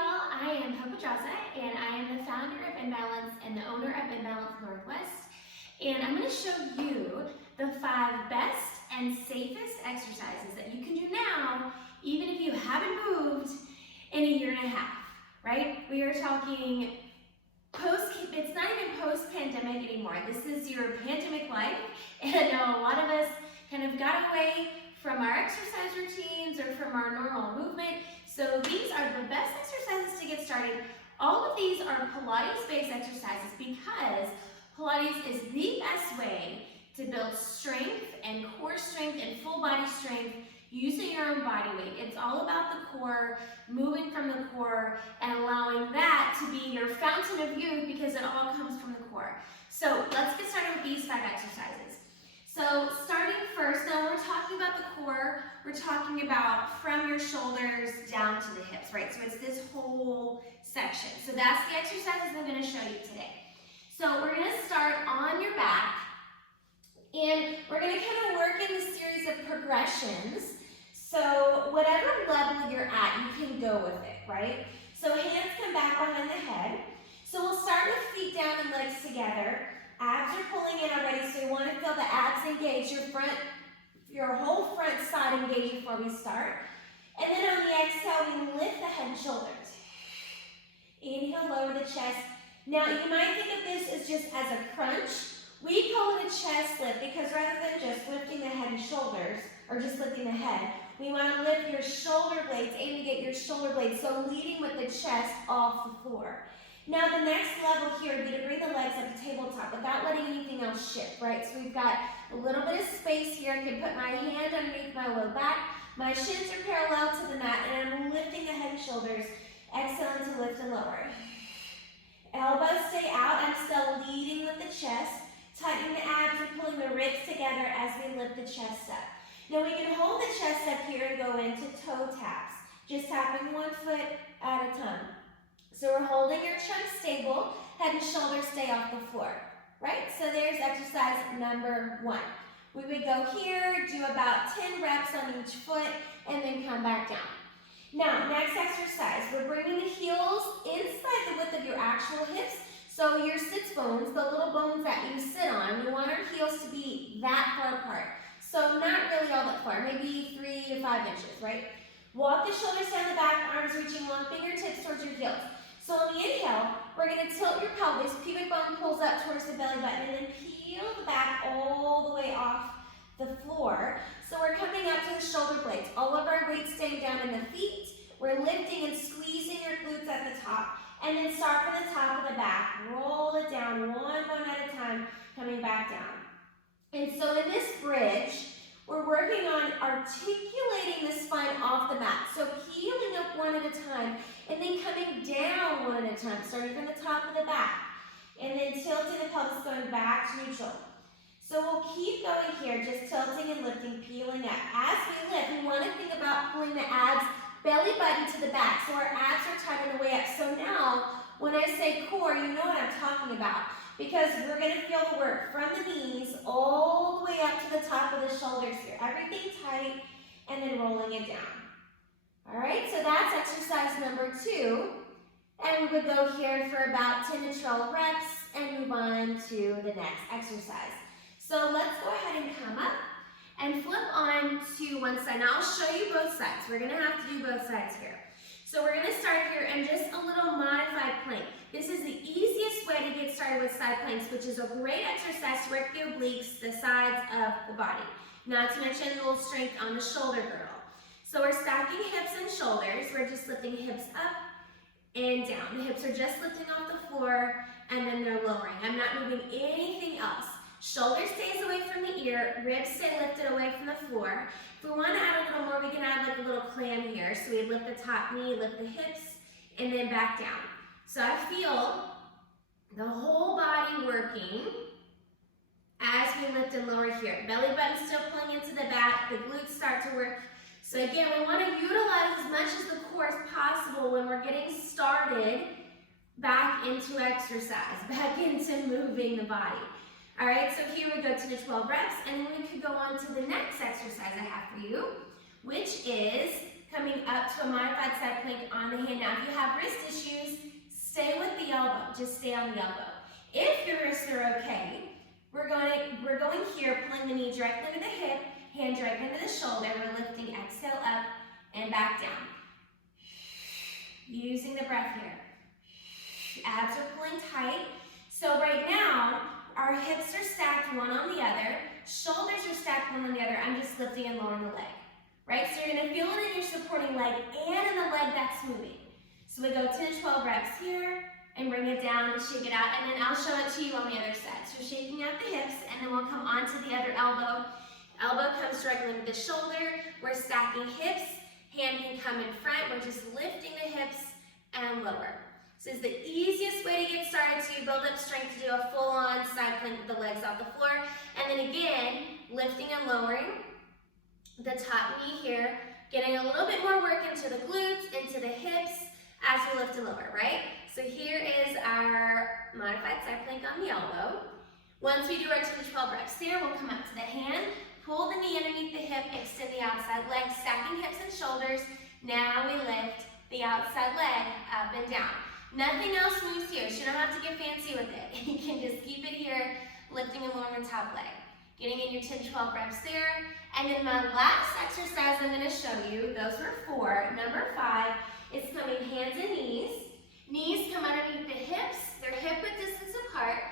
y'all, I am Hope Adraza, and I am the founder of InBalance and the owner of InBalance Northwest. And I'm going to show you the 5 best and safest exercises that you can do now, even if you haven't moved in a year and a half, right? We are talking it's not even post-pandemic anymore. This is your pandemic life, and I know a lot of us kind of got away from our exercise routines or from our normal movement. So these are the best exercises to get started. All of these are Pilates-based exercises because Pilates is the best way to build strength and core strength and full body strength using your own body weight. It's all about the core, moving from the core, and allowing that to be your fountain of youth because it all comes from the core. So let's get started with these 5 exercises. So starting first, now when we're talking about the core, we're talking about from your shoulders down to the hips, right? So it's this whole section. So that's the exercises I'm going to show you today. So we're going to start on your back, and we're going to kind of work in the series of progressions. So whatever level you're at, you can go with it, right? So hands come back behind the head. So we'll start with feet down and legs together. Abs are pulling in already, so you want to feel the abs engage, your whole front side engaged before we start. And then on the exhale, we lift the head and shoulders. Inhale, lower the chest. Now, you might think of this as just as a crunch. We call it a chest lift because rather than just lifting the head and shoulders, or just lifting the head, we want to lift your shoulder blades, aim to get your shoulder blades, so leading with the chest off the floor. Now the next level here would be to bring the legs up to tabletop without letting anything else shift, right? So we've got a little bit of space here. I can put my hand underneath my low back. My shins are parallel to the mat, and I'm lifting the head and shoulders. Exhaling to lift and lower. Elbows stay out. I'm still leading with the chest. Tightening the abs and pulling the ribs together as we lift the chest up. Now we can hold the chest up here and go into toe taps. Just tapping one foot at a time. So we're holding your trunk stable, head and shoulders stay off the floor, right? So there's exercise number 1. We would go here, do about 10 reps on each foot, and then come back down. Now, next exercise, we're bringing the heels inside the width of your actual hips. So your sits bones, the little bones that you sit on, we want our heels to be that far apart. So not really all that far, maybe 3 to 5 inches, right? Walk the shoulders down the back, arms reaching long fingertips towards your heels. So on the inhale, we're going to tilt your pelvis, pubic bone pulls up towards the belly button, and then peel the back all the way off the floor. So we're coming up to the shoulder blades. All of our weight staying down in the feet. We're lifting and squeezing your glutes at the top. And then start from the top of the back. Roll it down one bone at a time, coming back down. And so in this bridge, we're working on articulating the spine off the mat. So peeling up one at a time, and then coming down one at a time, starting from the top of the back. And then tilting the pelvis, going back to neutral. So we'll keep going here, just tilting and lifting, peeling up. As we lift, we want to think about pulling the abs, belly button to the back, so our abs are tight on the way up. So now, when I say core, you know what I'm talking about. Because we're going to feel the work from the knees all the way up to the top of the shoulders here. Everything tight, and then rolling it down. All right, so that's exercise number 2. And we would go here for about 10 to 12 reps and move on to the next exercise. So let's go ahead and come up and flip on to one side. Now I'll show you both sides. We're going to have to do both sides here. So we're going to start here in just a little modified plank. This is the easiest way to get started with side planks, which is a great exercise to work the obliques, the sides of the body. Not to mention a little strength on the shoulder girdle. So we're stacking hips and shoulders. We're just lifting hips up and down. The hips are just lifting off the floor, and then they're lowering. I'm not moving anything else. Shoulder stays away from the ear, ribs stay lifted away from the floor. If we want to add a little more, we can add like a little clam here. So we lift the top knee, lift the hips, and then back down. So I feel the whole body working as we lift and lower here. Belly button still pulling into the back, the glutes start to work. So again, we want to utilize as much as the core as possible when we're getting started back into exercise, back into moving the body. All right, so here we go to the 12 reps, and then we could go on to the next exercise I have for you, which is coming up to a modified side plank on the hand. Now, if you have wrist issues, stay with the elbow. Just stay on the elbow. If your wrists are okay, we're going here, pulling the knee directly into the hip, hand directly into the shoulder. We're lifting, exhale up and back down. Using the breath here. Abs are pulling tight. So right now, our hips are stacked one on the other. Shoulders are stacked one on the other. I'm just lifting and lowering the leg. Right? So you're going to feel it in your supporting leg and in the leg that's moving. So we go 10 to 12 reps here and bring it down and shake it out. And then I'll show it to you on the other side. So shaking out the hips, and then we'll come onto the other elbow. Elbow comes directly into the shoulder. We're stacking hips. Hand can come in front. We're just lifting the hips and lower. This is the easiest way to get started to build up strength to do a full-on side plank with the legs off the floor. And then again, lifting and lowering the top knee here, getting a little bit more work into the glutes, into the hips as we lift and lower, right? So here is our modified side plank on the elbow. Once we do our 10 to 12 reps there, we'll come up to the hand, pull the knee underneath the hip, extend the outside leg, stacking hips and shoulders. Now we lift the outside leg up and down. Nothing else moves here, so you don't have to get fancy with it. You can just keep it here, lifting and lowering the top leg. Getting in your 10 to 12 reps there. And then my last exercise I'm going to show you, those were 4. Number 5 is coming hands and knees. Knees come underneath the hips, they're hip-width distance apart.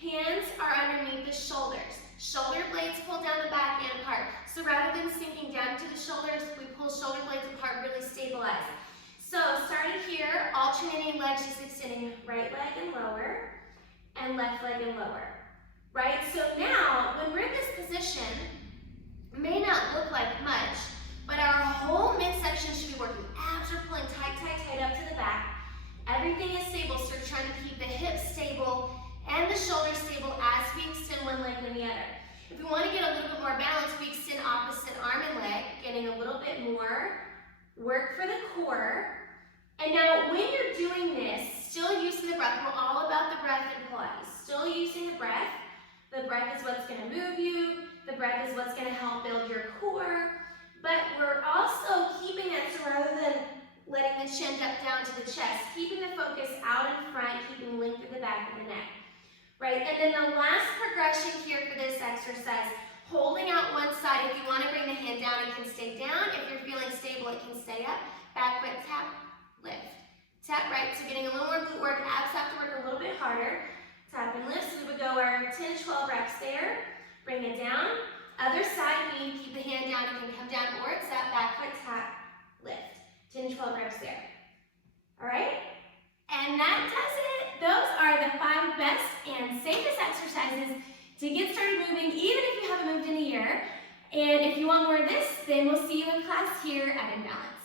Hands are underneath the shoulders. Shoulder blades pull down the back and apart. So rather than sinking down to the shoulders, we pull shoulder blades apart, really stabilize. So starting here, alternating legs, just extending right leg and lower, and left leg and lower. Right? So now, when we're in this position, it may not look like much, but our whole midsection should be working. Abs are pulling tight, tight, tight up to the back. Everything is stable, so we're trying to keep the hips stable and the shoulders stable as we extend one leg and the other. If we want to get a little bit more balance, we extend opposite arm and leg, getting a little bit more work for the core. And now when you're doing this, still using the breath, we're all about the breath in Pilates. Still using the breath. The breath is what's going to move you. The breath is what's going to help build your core. But we're also keeping it, so rather than letting the chin duck down to the chest, keeping the focus out in front, keeping length through the back of the neck. Right? And then the last progression here for this exercise, holding out one side. If you want to bring the hand down, it can stay down. If you're feeling stable, it can stay up. Back foot tap, lift. Tap right, so getting a little more glute work. Abs have to work a little bit harder. Tap and lift, so we would go our 10 to 12 reps there. Bring it down. Other side, we need to keep the hand down. It can come down or it's up. Back foot tap, lift. 10 to 12 reps there. All right? And that does it. Those are the 5 best and safest exercises to get started moving, even if you haven't moved in a year. And if you want more of this, then we'll see you in class here at InBalance.